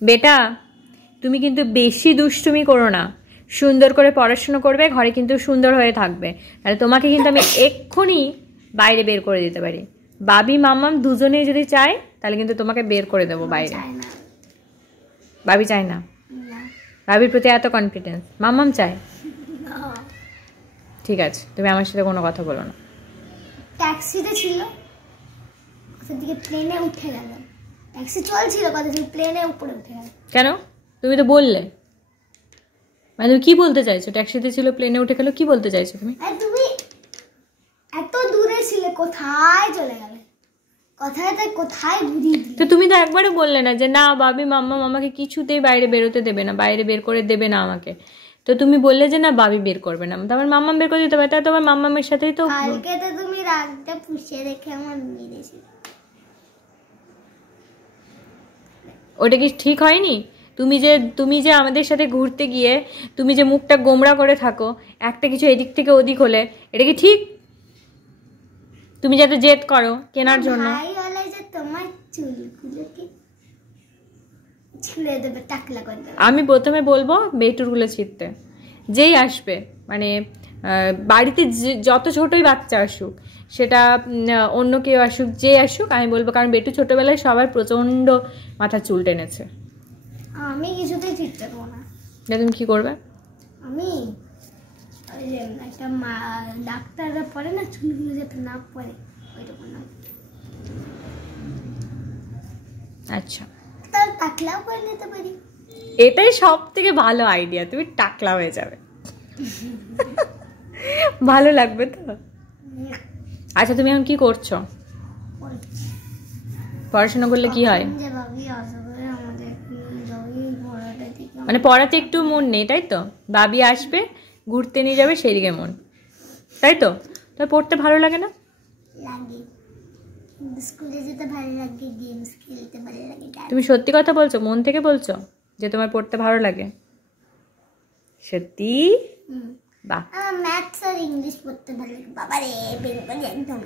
বেটা তুমি কিন্তু বেশি দুষ্টুমি করো না, সুন্দর করে পড়াশোনা করবে, ঘরে কিন্তু সুন্দর হয়ে থাকবে, তাহলে তোমাকে কিন্তু আমি এক্ষুনি বাইরে বের করে দিতে পারি। বাবি মাম্মাম দুজনেই যদি চায় তাহলে কিন্তু তোমাকে বের করে দেবো বাইরে। বাবি চায় না? বাবির প্রতি এত কনফিডেন্স? মাম্মাম চায়? ঠিক আছে, তুমি আমার সাথে কোনো কথা বলো না। ট্যাক্সিতে ছিল, কোথা থেকে প্লেনে উঠে গেল। ট্যাক্সি চলছিল, কোথা থেকে প্লেনে উপরে উঠে গেল। কেন? তুমি তো বললে, মানে তুমি কি বলতে চাইছো? ট্যাক্সিতে ছিল, প্লেনে উঠে গেল, কি বলতে চাইছো তুমি? তুমি এত দূরে ছিলে, কোথায় চলে গেলে? কোথায় ঘুরিয়ে দিলে? তো তুমি তো একবারও বললে না যে না বাবি মাম্মাম আমাকে কিছুতেই বাইরে বেরোতে দেবে না, বাইরে বের করে দেবে না আমাকে। তো তুমি বললে যে না বাবি বের করবে না, তারপর মাম্মাম বের করে দিতে পারে। তাই তোমার মাম্মামের সাথেই তো কালকে তো তুমি রাগটা পুষিয়ে রেখে আমার মেরেছি। ওটা কি ঠিক হয়নি? তুমি যে আমাদের সাথে ঘুরতে গিয়ে তুমি যে মুখটা গোমড়া করে থাকো, একটা কিছু এদিক থেকে ওদিক হলে, এটা কি ঠিক? তুমি যাতে জেদ করো কেনার জন্য, তোমার চুলগুলোকে ছিঁড়ে দেবে, টাকলা করে দেবে। আমি প্রথমে বলবো বেটুরগুলো ছিঁড়তে। যেই আসবে, মানে বাড়িতে যত ছোটই বাচ্চা আসুক, সেটা অন্য কেউ আসুক, যে আসুক, আমি বলবো। কারণ বেটু ছোটবেলায় সবার প্রচন্ড মাথা চুল টেনেছে। আমি কিছুতেই ছিঁড়তে পারবো না। তুমি কি করবে? আমি ওই যে একটা ডাক্তাররা পরে না, চুলগুলো যাতে না পড়ে ওইরকম না। আচ্ছা, তার টাকলাও করে নিতে পারি। এটাই সব থেকে ভালো আইডিয়া, তুমি টাকলা হয়ে যাবে। ভালো লাগবে তো? আচ্ছা, তুমি এখন কি করছো? পড়াশোনা করলে কি হয়? মানে পড়াতে একটু মন নেই, তাই তো? বাবি আসবে, ঘুরতে নিয়ে যাবে, সেই দিকে মন, তাই তো? তো পড়তে ভালো লাগে না? লাগে, স্কুলে যেতে ভালো লাগে, গেমস খেলতে ভালো লাগে। তুমি সত্যি কথা বলছো? মন থেকে বলছো যে তোমার পড়তে ভালো লাগে? সত্যি? বাহ। আমার ম্যাথস আর ইংলিশ পড়তে ভালো লাগে। বাবা রে, বেঙ্গলি একদম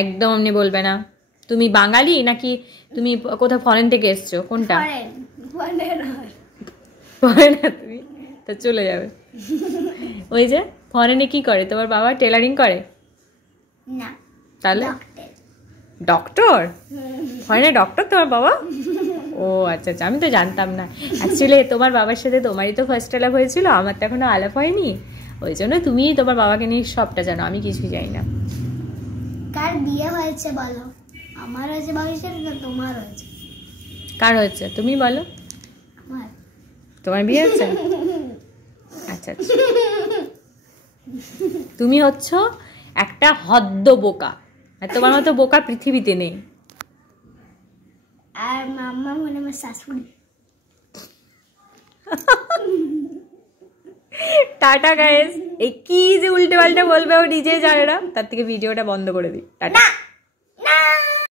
একদম অমনি বলবে না। তুমি বাঙালি নাকি তুমি কোথাও ফরেন থেকে এসছো? কোনটা? ফরেনার তুমি? তো চলে যাবে। ওই যে ফরেনে কি করে তোমার বাবা? টেলারিং করে না? তাহলে ডক্টর? ফরেনে ডক্টর তোমার বাবা? ও আচ্ছা আচ্ছা, আমি তো জানতাম না। অ্যাকচুয়ালি তোমার বাবার সাথে তোমারই তো ফার্স্ট আলাপ হয়েছিল, আমার তো এখনো আলাপ হয়নি। ওই জন্য তুমি তোমার বাবাকে নিয়ে সবটা জানো, আমি কিছুই জানি না। কার বিয়ে হয়েছে বলো? আমার হয়েছে বাবার সাথে না তোমার হয়েছে? কার হয়েছে তুমি বলো? আমার। তোমার বিয়ে হচ্ছে? আচ্ছা আচ্ছা। তুমি হচ্ছ একটা হদ্দ বোকা, আর তোমার মতো বোকা পৃথিবীতে নেই। আর মাম্মা মনে আমার শাশুড়ি। Tata guys. এই কি যে উল্টে পাল্টা বলবে ও নিজে জানে না, তার থেকে ভিডিওটা বন্ধ করে দিই। টাটা।